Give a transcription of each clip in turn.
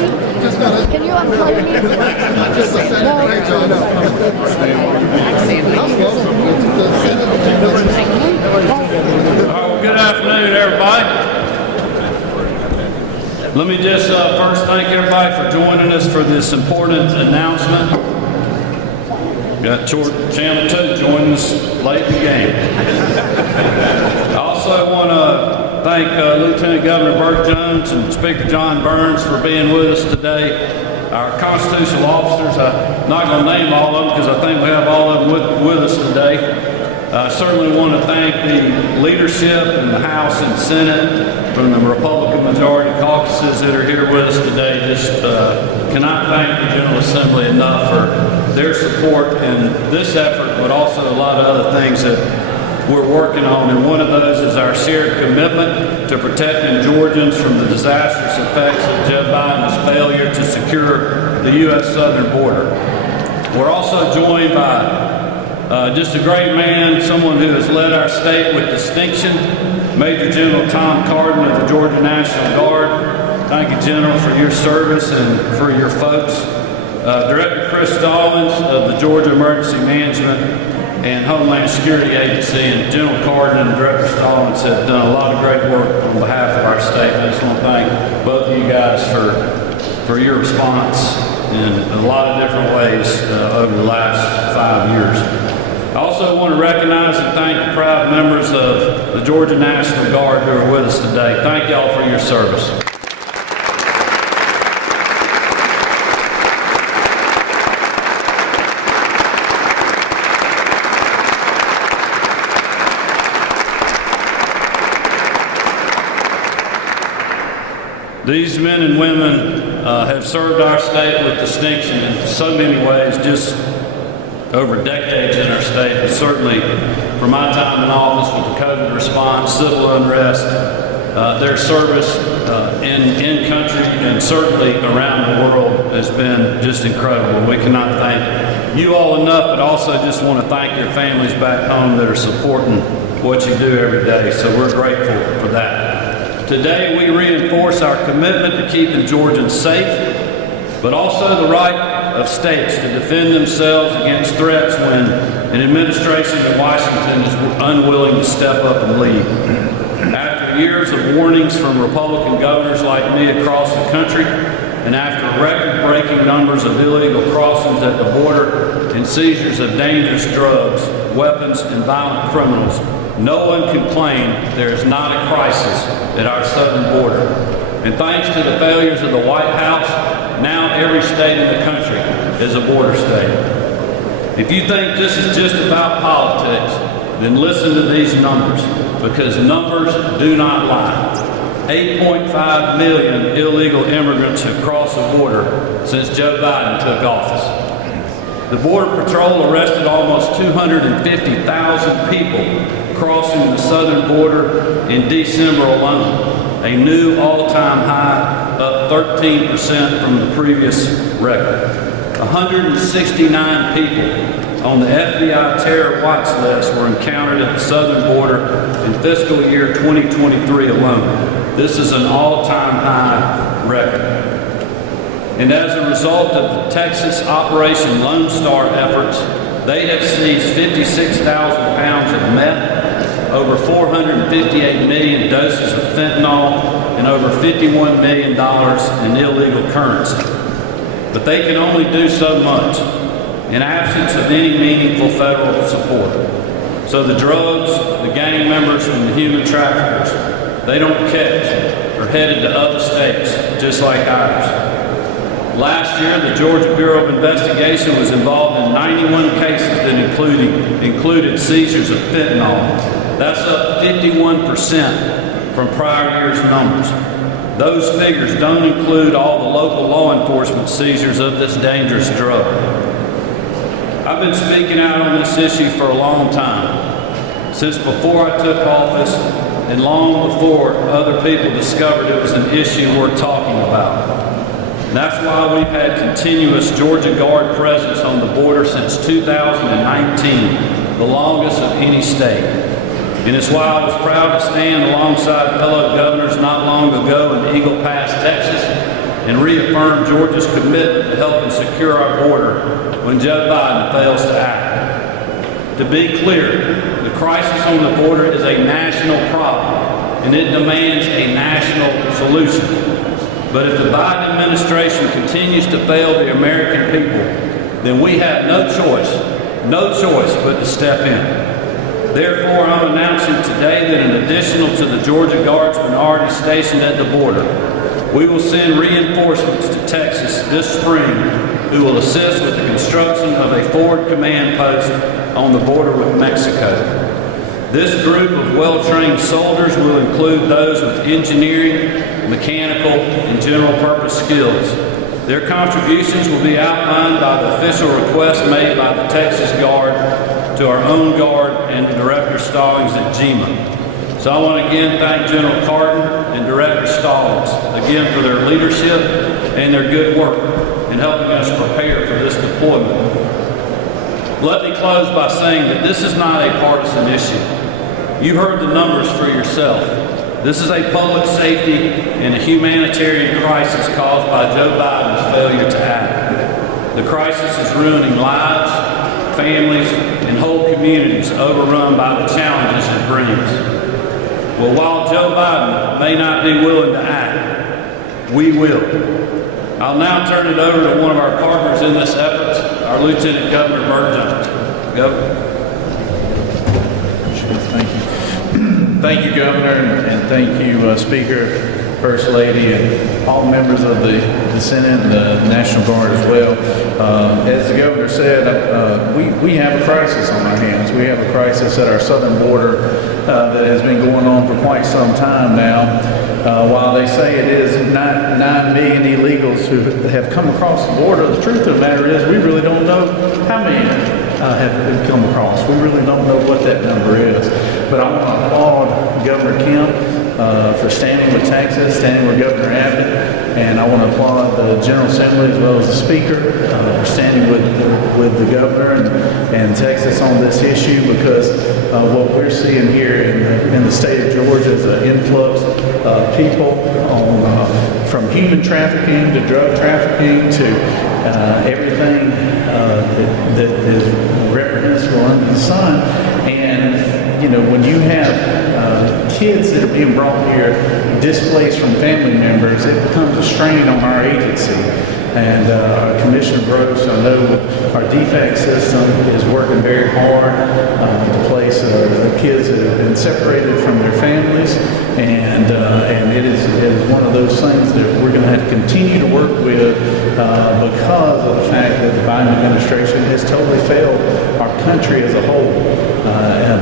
Can you unplug me? Good afternoon, everybody. Let me just first thank everybody for joining us for this important announcement. Got Channel 2 joining us late in the game. I also want to thank Lieutenant Governor Burt Jones and Speaker John Burns for being with us today. Our constitutional officers, I'm not going to name all of them because I think we have all of them with us today. I certainly want to thank the leadership in the House and Senate from the Republican majority caucuses that are here with us today. Just cannot thank the General Assembly enough for their support in this effort, but also a lot of other things that we're working on. And one of those is our shared commitment to protecting Georgians from the disastrous effects of Joe Biden's failure to secure the U.S. southern border. We're also joined by just a great man, someone who has led our state with distinction, Major General Tom Carden of the Georgia National Guard. Thank you, General, for your service and for your folks. Director Chris Stallings of the Georgia Emergency Management and Homeland Security Agency, and General Carden and Director Stallings have done a lot of great work on behalf of our state. I just want to thank both of you guys for your response in a lot of different ways over the last 5 years. I also want to recognize and thank the proud members of the Georgia National Guard who are with us today. Thank y'all for your service. These men and women have served our state with distinction in so many ways, just over decades in our state, but certainly from my time in office with the COVID response, civil unrest, their service in country and certainly around the world has been just incredible. We cannot thank you all enough, but also just want to thank your families back home that are supporting what you do every day. So we're grateful for that. Today we reinforce our commitment to keeping Georgians safe, but also the right of states to defend themselves against threats when an administration in Washington is unwilling to step up and lead. After years of warnings from Republican governors like me across the country, and after record-breaking numbers of illegal crossings at the border and seizures of dangerous drugs, weapons, and violent criminals, no one can claim there is not a crisis at our southern border. And thanks to the failures of the White House, now every state in the country is a border state. If you think this is just about politics, then listen to these numbers, because numbers do not lie. 8.5 million illegal immigrants have crossed the border since Joe Biden took office. The Border Patrol arrested almost 250,000 people crossing the southern border in December alone, a new all-time high, up 13% from the previous record. 169 people on the FBI terror watch list were encountered at the southern border in fiscal year 2023 alone. This is an all-time high record. And as a result of the Texas Operation Lone Star efforts, they have seized 56,000 pounds of meth, over 458 million doses of fentanyl, and over $51 million in illegal currency. But they can only do so much in absence of any meaningful federal support. So the drugs, the gang members, and the human traffickers, they don't catch or headed to other states just like ours. Last year, the Georgia Bureau of Investigation was involved in 91 cases that included seizures of fentanyl. That's up 51% from prior year's numbers. Those figures don't include all the local law enforcement seizures of this dangerous drug. I've been speaking out on this issue for a long time, since before I took office and long before other people discovered it was an issue worth talking about. And that's why we've had continuous Georgia Guard presence on the border since 2019, the longest of any state. And it's why I was proud to stand alongside fellow governors not long ago in Eagle Pass, Texas, and reaffirm Georgia's commitment to helping secure our border when Joe Biden fails to act. To be clear, the crisis on the border is a national problem, and it demands a national solution. But if the Biden administration continues to fail the American people, then we have no choice but to step in. Therefore, I'm announcing today that in addition to the Georgia Guards minority stationed at the border, we will send reinforcements to Texas this spring who will assist with the construction of a forward command post on the border with Mexico. This group of well-trained soldiers will include those with engineering, mechanical, and general purpose skills. Their contributions will be outlined by the official request made by the Texas Guard to our own Guard and Director Stallings at GEMA. So I want to again thank General Cardin and Director Stallings again for their leadership and their good work in helping us prepare for this deployment. Let me close by saying that this is not a partisan issue. You've heard the numbers for yourself. This is a public safety and a humanitarian crisis caused by Joe Biden's failure to act. The crisis is ruining lives, families, and whole communities overrun by the challenges it brings. Well, while Joe Biden may not be willing to act, we will. I'll now turn it over to one of our partners in this effort, our Lieutenant Governor Burt Jones. Governor. Thank you, Governor, and thank you, Speaker, First Lady, and all members of the Senate and the National Guard as well. As the Governor said, we have a crisis on our hands. We have a crisis at our southern border that has been going on for quite some time now. While they say it is 9 million illegals who have come across the border, the truth of the matter is we really don't know how many have come across. We really don't know what that number is. But I want to applaud Governor Kemp for standing with Texas, standing with Governor Abbott, and I want to applaud the General Assembly as well as the Speaker for standing with the Governor and Texas on this issue, because what we're seeing here in the state of Georgia is an influx of people from human trafficking to drug trafficking to everything that is reprehensible under the sun. And, you know, when you have kids that are being brought here displaced from family members, it becomes a strain on our agency. And Commissioner Brooks, I know our DFAC system is working very hard to place kids that have been separated from their families, and it is one of those things that we're going to have to continue to work with because of the fact that the Biden administration has totally failed our country as a whole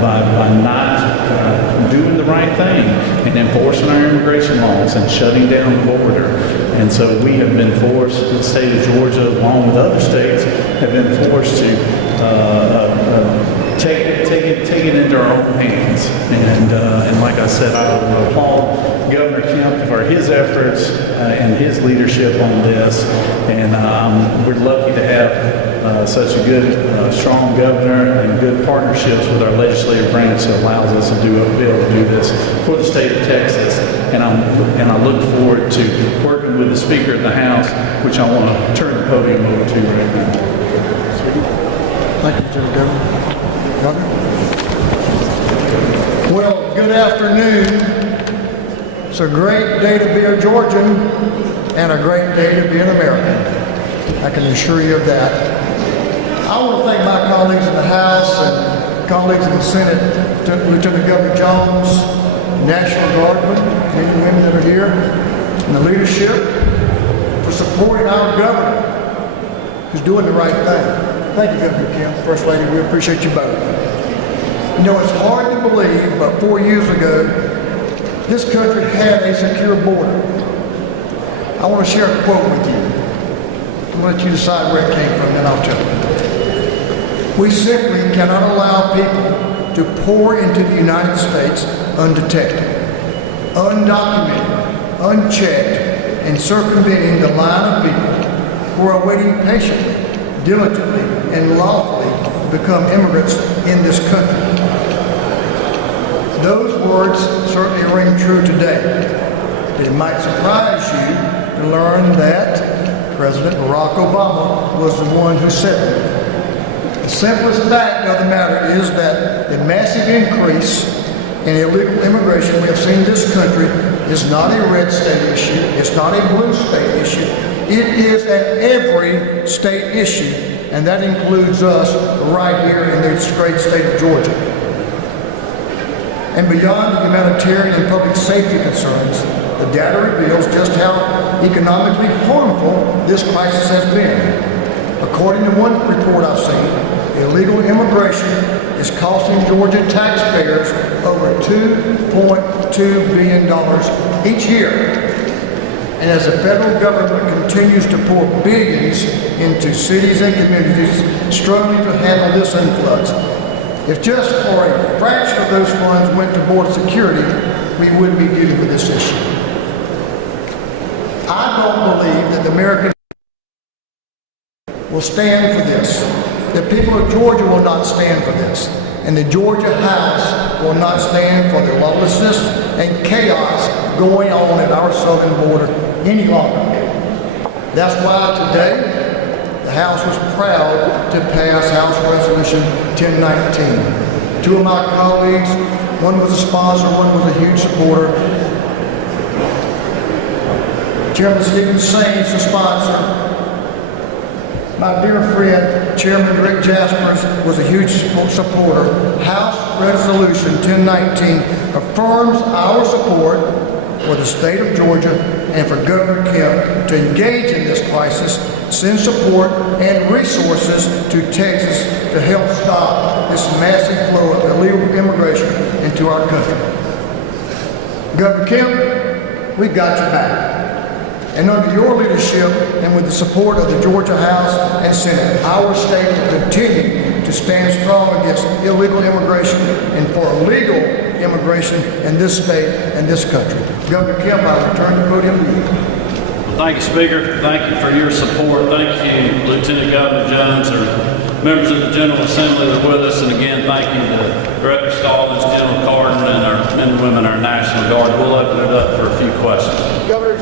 by not doing the right thing and enforcing our immigration laws and shutting down the border. And so we have been forced, the state of Georgia, along with other states, have been forced to take it into our own hands. And like I said, I would applaud Governor Kemp for his efforts and his leadership on this. And we're lucky to have such a good, strong governor and good partnerships with our legislative branch that allows us to be able to do this for the state of Texas. And I look forward to working with the Speaker of the House, which I want to turn the podium over to right now. Thank you, Mr. Governor. Well, good afternoon. It's a great day to be a Georgian and a great day to be an American. I can assure you of that. I want to thank my colleagues in the House and colleagues in the Senate, Lieutenant Governor Jones, National Guardsmen, men and women that are here, and the leadership for supporting our governor who's doing the right thing. Thank you, Governor Kemp, First Lady. We appreciate you both. You know, it's hard to believe, but 4 years ago, this country had a secure border. I want to share a quote with you. I'm going to let you decide where it came from, then I'll tell you. We simply cannot allow people to pour into the United States undetected, undocumented, unchecked, and circumventing the line of people who are waiting patiently, diligently, and lawfully to become immigrants in this country. Those words certainly ring true today. It might surprise you to learn that President Barack Obama was the one who said that. The simplest fact of the matter is that the massive increase in illegal immigration we have seen in this country is not a red state issue, it's not a blue state issue, it is an every state issue, and that includes us right here in this great state of Georgia. And beyond the humanitarian and public safety concerns, the data reveals just how economically harmful this crisis has been. According to one report I've seen, illegal immigration is costing Georgia taxpayers over $2.2 billion each year. And as the federal government continues to pour billions into cities and communities struggling to handle this influx, if just for a fraction of those funds went to border security, we wouldn't be dealing with this issue. I don't believe that the American will stand for this. The people of Georgia will not stand for this. And the Georgia House will not stand for the lawlessness and chaos going on at our southern border any longer. That's why today the House was proud to pass House Resolution 1019. Two of my colleagues, one was a sponsor, one was a huge supporter. Chairman Stephen Saines, the sponsor. My dear friend, Chairman Rick Jaspers, was a huge supporter. House Resolution 1019 affirms our support for the state of Georgia and for Governor Kemp to engage in this crisis, send support and resources to Texas to help stop this massive flow of illegal immigration into our country. Governor Kemp, we got your back. And under your leadership and with the support of the Georgia House and Senate, our state will continue to stand strong against illegal immigration and for legal immigration in this state and this country. Governor Kemp, I return the podium to you. Well, thank you, Speaker. Thank you for your support. Thank you, Lieutenant Governor Jones, or members of the General Assembly that are with us. And again, thank you to Director Stallings, General Cardin, and our men and women, our National Guard. We'll open it up for a few questions. Governor